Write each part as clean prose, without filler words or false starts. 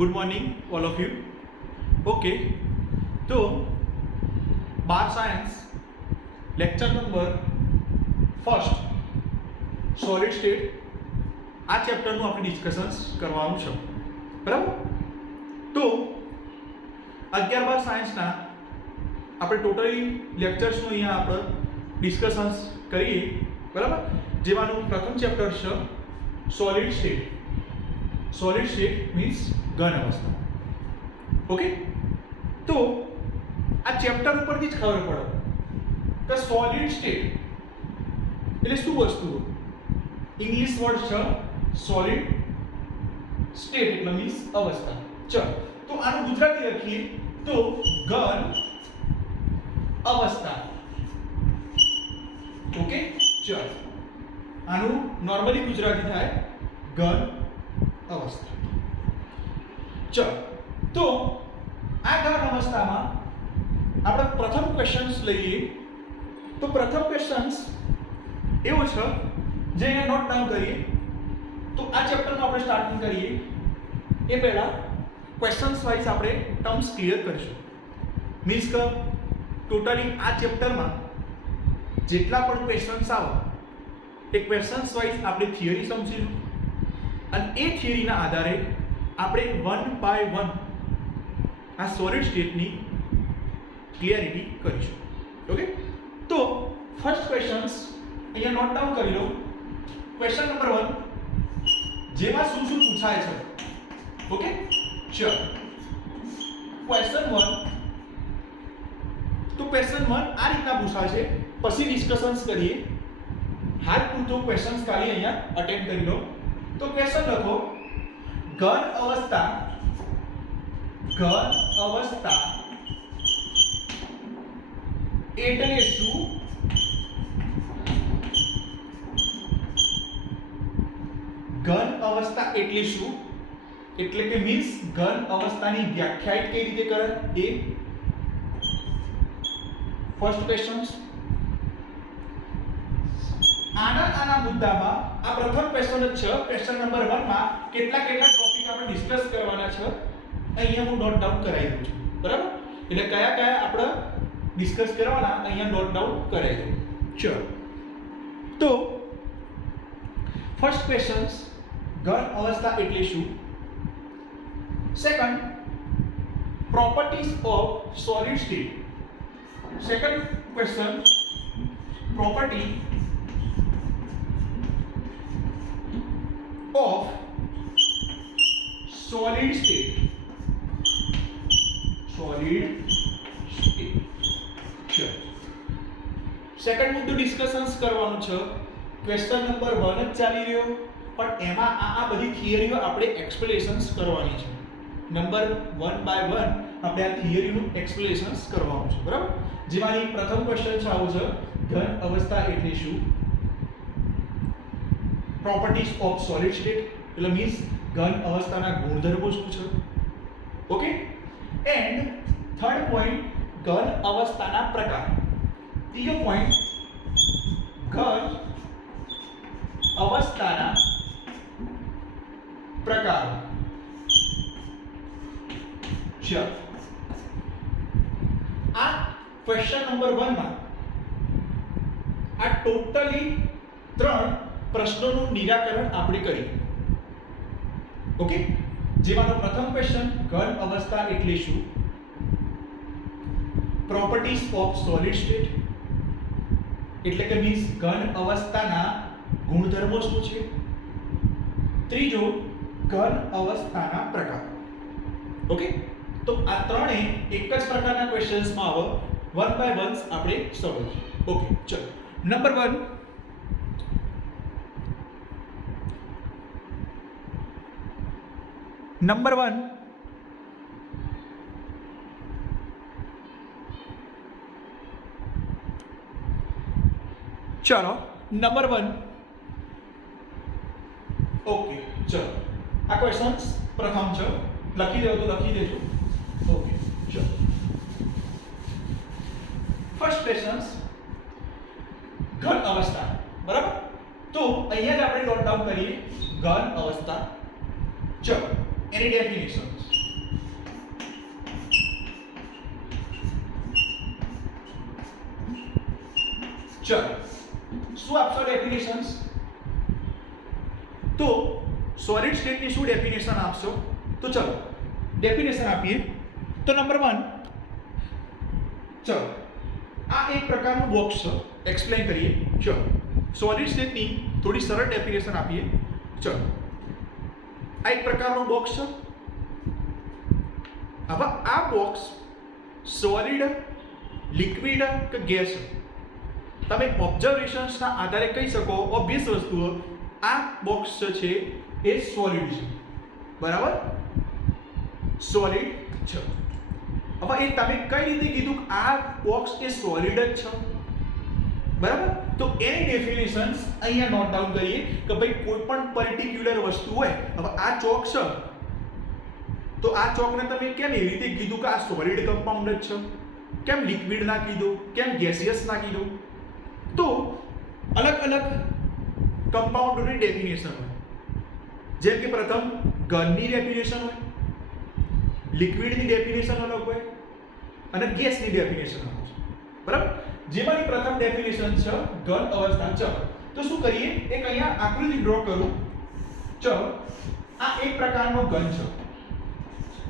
Good morning all of you. Okay, तो बार science lecture number first solid state આ ચેપ્ટરનું આપણે ડિસ્કશન્સ કરવાનું છે. બરાબર? તો 11 બાર સાયન્સના આપણે ટોટલી લેક્ચર્સનું અહીંયા આપણે ડિસ્કશન્સ કરીએ. બરાબર? જેમાંનું પ્રથમ ચેપ્ટર છે solid state. Solid state means ઘન અવસ્થા. ઓકે, તો આ ચેપ્ટર ઉપરથી જ ખબર પડે કે સોલિડ સ્ટેટ એટલે શું વસ્તુ. ઇંગ્લિશ વર્ડ છે સોલિડ સ્ટેટ એટલે મીન્સ અવસ્થા. ચલો, તો આનું ગુજરાતી લખીએ તો ઘન અવસ્થા. ઓકે, ચલો, આનું નોર્મલી ગુજરાતી થાય ઘન અવસ્થા. ચલો, તો આ ઘન અવસ્થામાં આપણે પ્રથમ ક્વેશ્ચન્સ લઈએ. તો પ્રથમ ક્વેશ્ચન્સ એવો છે જે અહીંયા નોટ ડાઉન કરીએ. તો આ ચેપ્ટરનું આપણે સ્ટાર્ટિંગ કરીએ એ પહેલા ક્વેશ્ચન્સ વાઇઝ આપણે ટર્મ્સ ક્લિયર કરીશું. મીન્સ કે ટોટલી આ ચેપ્ટરમાં જેટલા પણ ક્વેશ્ચન્સ આવે એ ક્વેશ્ચન્સ વાઇઝ આપણે થિયરી સમજીશું અને એ થિયરીના આધારે આપણે વન બાય વન આ સોલિડ સ્ટેટની ક્લિયરિટી કરીશું. ઓકે, તો ફર્સ્ટ ક્વેશ્ચન્સ અહીંયા નોટ ડાઉન કરી લો. ક્વેશ્ચન નંબર 1 જેમાં શું શું પૂછાય છે. ઓકે, ચલો, ક્વેશ્ચન 1. તો ક્વેશ્ચન 1 આ રીતના પૂછાય છે, પછી ડિસ્કશન્સ કરીએ. હાલ પૂરતો ક્વેશ્ચન્સ ખાલી અહીંયા અટેન્ડ કરી લો. તો ક્વેશ્ચન લખો, ઘન અવસ્થા એટલે શું? ઘન અવસ્થા એટલે શું? એટલે કે મીન્સ ઘન અવસ્થાની વ્યાખ્યાયિત કઈ રીતે કરે એ ફર્સ્ટ ક્વેશ્ચન. આના મુદ્દામાં આ પ્રથમ ક્વેશ્ચન જ છે. ક્વેશ્ચન નંબર 1 માં કેટલા ટોપિક આપણે ડિસ્કસ કરવાના છે અહીંયા હું નોટ ડાઉન કરાવી દઉં છું. બરાબર? એટલે કયા આપણે ડિસ્કસ કરવાના અહીંયા નોટ ડાઉન કરાવી દઉં. ચલો, તો ફર્સ્ટ ક્વેશ્ચન્સ ઘન અવસ્થા એટલે શું? Second, properties of solid state. Second question, property of solid state. Second મુદ્દો ડિસ્કશન્સ કરવાનું છે. ક્વેશ્ચન નંબર 1 જ ચાલી રહ્યો પણ એમાં આ બધી થિયરીઓ આપણે એક્સપ્લેનેશન્સ કરવાની છે. નંબર 1 બાય 1 આપણે આ થિયરીનું એક્સપ્લેનેશન્સ કરવાનું છે. બરાબર? જેમાંની પ્રથમ ક્વેશ્ચન છે આવો છે, ઘન અવસ્થા એટલે શું? પ્રોપર્ટીઝ ઓફ સોલિડ સ્ટેટ એટલે મીન્સ ઘન અવસ્થાના ગુણધર્મો શું છે. ઓકે, એન્ડ થર્ડ પોઈન્ટ, ઘન અવસ્થાના પ્રકાર. ત્રીજો પોઈન્ટ, ઘન અવસ્થાના પ્રકાર. ચલો, આ ક્વેશ્ચન નંબર 1 માં આ ટોટલી 3 પ્રશ્નોનું નિરાકરણ આપણે કર્યું. ઓકે, જેમાંનો પ્રથમ ક્વેશ્ચન ઘન અવસ્થા એટલે શું? પ્રોપર્ટીઝ ઓફ સોલિડ સ્ટેટ એટલે કે મીન્સ ઘન અવસ્થાના ગુણધર્મો શું છે. ત્રીજો, ઘન અવસ્થાના પ્રકાર. ઓકે, તો આ ત્રણે એક જ પ્રકારના ક્વેશ્ચન્સમાં આવે. વન બાય વન આપણે સમજીએ. ઓકે, ચલો, નંબર 1. નંબર 1, ચલો, નંબર 1. ઓકે, ચલો, આ ક્વેશ્ચન્સ પ્રથમ છે. લખી દેજો તો લખી દેજો. ઓકે, ચલો, ફર્સ્ટ ક્વેશ્ચન્સ ઘન અવસ્થા. બરાબર? તો અહીંયા જ આપણે નોટ ડાઉન કરીએ ઘન અવસ્થા. ચલો, એની ડેફિનેશન ચલો શું આપશો ડેફિનેશન્સ? તો સોલિડ સ્ટેટની શું ડેફિનેશન આપશો? તો ચલો ડેફિનેશન આપીએ. તો નંબર 1, ચલો આ એક પ્રકારનું બોક્સ છે, એક્સપ્લેન કરીએ. ચલો સોલિડ સ્ટેટની થોડી સરળ ડેફિનેશન આપીએ. ચલો આ એક પ્રકારનું બોક્સ છે. હવે આ બોક્સ સોલિડ, લિક્વિડ કે ગેસ, તમે ઓબ્ઝર્વેશન્સના આધારે કહી શકો ઓબ્વિયસ વસ્તુઓ આ બોક્સ છે એ સોલિડ છે. બરાબર, સોલિડ છે. હવે એ તમે કઈ રીતે કીધું કે આ બોક્સ એ સોલિડ જ છે? બરાબર, તો એની ડેફિનેશન્સ અહીંયા નોટ ડાઉન કરીએ કે ભાઈ કોઈ પણ પર્ટિક્યુલર વસ્તુ હોય. હવે આ ચોક છે તો આ ચોકને તમે કેમ એવી રીતે કીધું કે આ સોલિડ કમ્પાઉન્ડ જ છે? કેમ લિક્વિડ ના કીધું? કેમ ગેસિયસ ના કીધું? તો અલગ અલગ કમ્પાઉન્ડની ડેફિનેશન હોય. જેમ કે પ્રથમ ઘનની ડેફિનેશન હોય, લિક્વિડની ડેફિનેશન અલગ હોય અને ગેસની ડેફિનેશન અલગ હોય. બરાબર, જેમાંની પ્રથમ ડેફિનેશન છે ઘન અવસ્થા. ચલો તો શું કરીએ, એક અહીંયા આકૃતિ ડ્રો કરું. ચલો આ એક પ્રકારનો ઘન છે,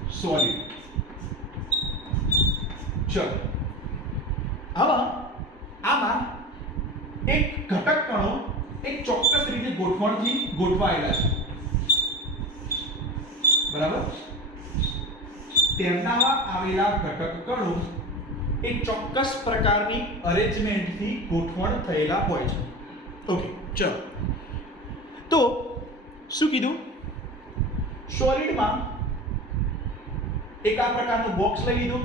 સોલિડ. ચલો હવે આમાં એક ઘટક કણો એક ચોક્કસ રીતે ગોઠવણથી ગોઠવાયેલા છે. બરાબર, તેમનામાં આવેલા ઘટક કણો એક ચોક્કસ પ્રકારની અરેન્જમેન્ટથી ગોઠવણ થયેલા હોય છે. ઓકે, ચલો તો શું કીધું? સોલિડમાં એક આ પ્રકારનું બોક્સ લઈ લીધું.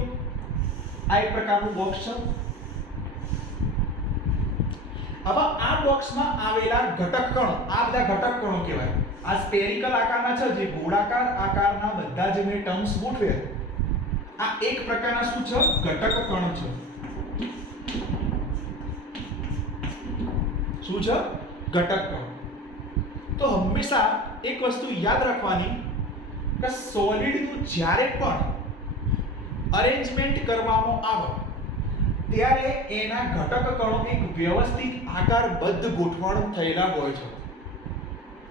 આ એક પ્રકારનું બોક્સ છે. હવે આ બોક્સમાં આવેલા ઘટક કણો, આ બધા ઘટક કણો કહેવાય. આ સ્ફેરિકલ આકારના છે, જે ગોળાકાર આકારના બધા જ મેં ટર્મ્સ ગોઠવે, આ એક પ્રકારના શું છે? ઘટક કણ છે. શું છે? ઘટક કણ. તો હંમેશા એક વસ્તુ યાદ રાખવાની કે સોલિડનું જ્યારે પણ અરેન્જમેન્ટ કરવામાં આવે ત્યારે એના ઘટક કણો એક વ્યવસ્થિત આકારબદ્ધ ગોઠવણ થયેલા હોય છે.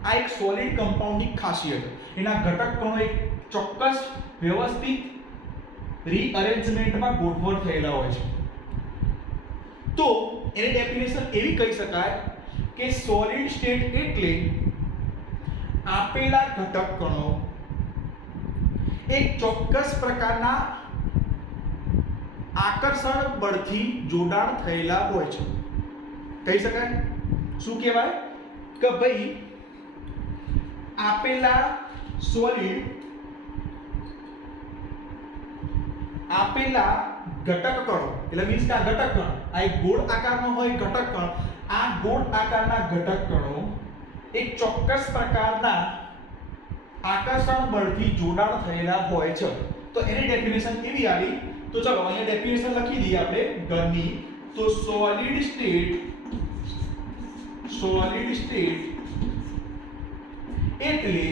આ એક સોલિડ કમ્પાઉન્ડની ખાસિયત છે. એના ઘટક કણો એક ચોક્કસ વ્યવસ્થિત રીઅરેન્જમેન્ટમાં ગોઠવણ થયેલા હોય છે. તો એની ડેફિનેશન એવી કહી શકાય કે સોલિડ સ્ટેટ એટલે આપેલા ઘટક કણો એક ચોક્કસ પ્રકારના આકર્ષણ બળથી જોડાણ થયેલા હોય છે. કહી શકાય શું કહેવાય કે ભાઈ આપેલા સોલિડ, આપેલા ઘટક કણો એટલે મીન્સ કે આ ઘટક કણ, આ એક ગોળ આકારનો હોય ઘટક કણ, આ ગોળ આકારના ઘટક કણો એક ચોક્કસ પ્રકારના આકર્ષણ બળથી જોડાણ થયેલા હોય છે. તો એની ડેફિનેશન કેવી આવી? તો ચલો અહીંયા ડેફિનેશન લખી દઈએ આપણે ઘનની. તો સોલિડ સ્ટેટ એટલે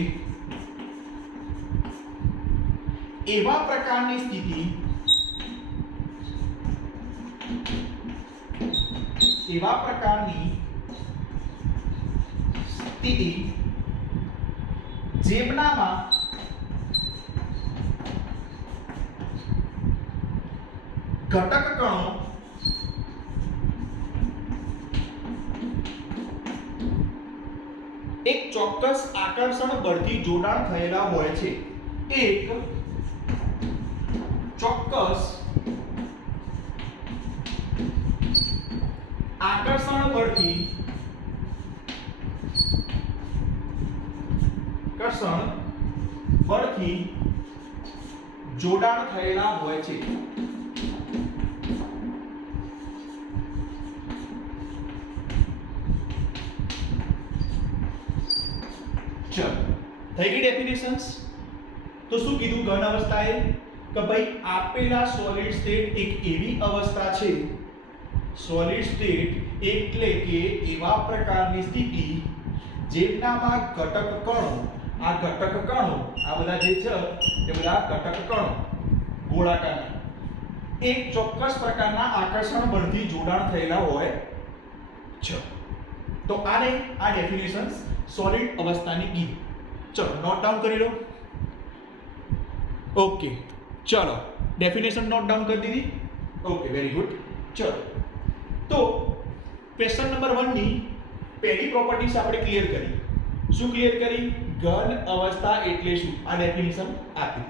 એવા પ્રકારની સ્થિતિ, એવા પ્રકારની સ્થિતિ જેમનામાં ઘટક કણો એક ચોક્કસ આકર્ષણ બળથી જોડાણ થયેલા હોય છે. એક ચોક્કસ આકર્ષણ બળથી જોડાણ થયેલા હોય છે. ચલો થઈ ગઈ ડેફિનેશન્સ. તો શું કીધું ઘન અવસ્થાએ કે ભાઈ આપેલા સોલિડ સ્ટેટ એક એવી અવસ્થા છે, સોલિડ સ્ટેટ એટલે કે એવા પ્રકારની સ્થિતિ જેમનામાં ઘટક કણો આ ઘટક કણો, આ બધા જે છે એ બધા ઘટક કણો ગોળાકારના એક ચોક્કસ પ્રકારના આકર્ષણ બળથી જોડાણ થયેલા હોય છે. તો આને આ ડેફિનેશન્સ સોલિડ અવસ્થાની કીધી. ચલો નોટ ડાઉન કરી લો. ઓકે, ચલો ડેફિનેશન નોટ ડાઉન કરી દીધી. Okay, very good. ચલો તો ક્વેશ્ચન નંબર 1 ની પહેલી પ્રોપર્ટીઝ આપણે ક્લિયર કરી. શું ક્લિયર કરી? ઘન અવસ્થા એટલે શું? આ ડેફિનેશન આપી.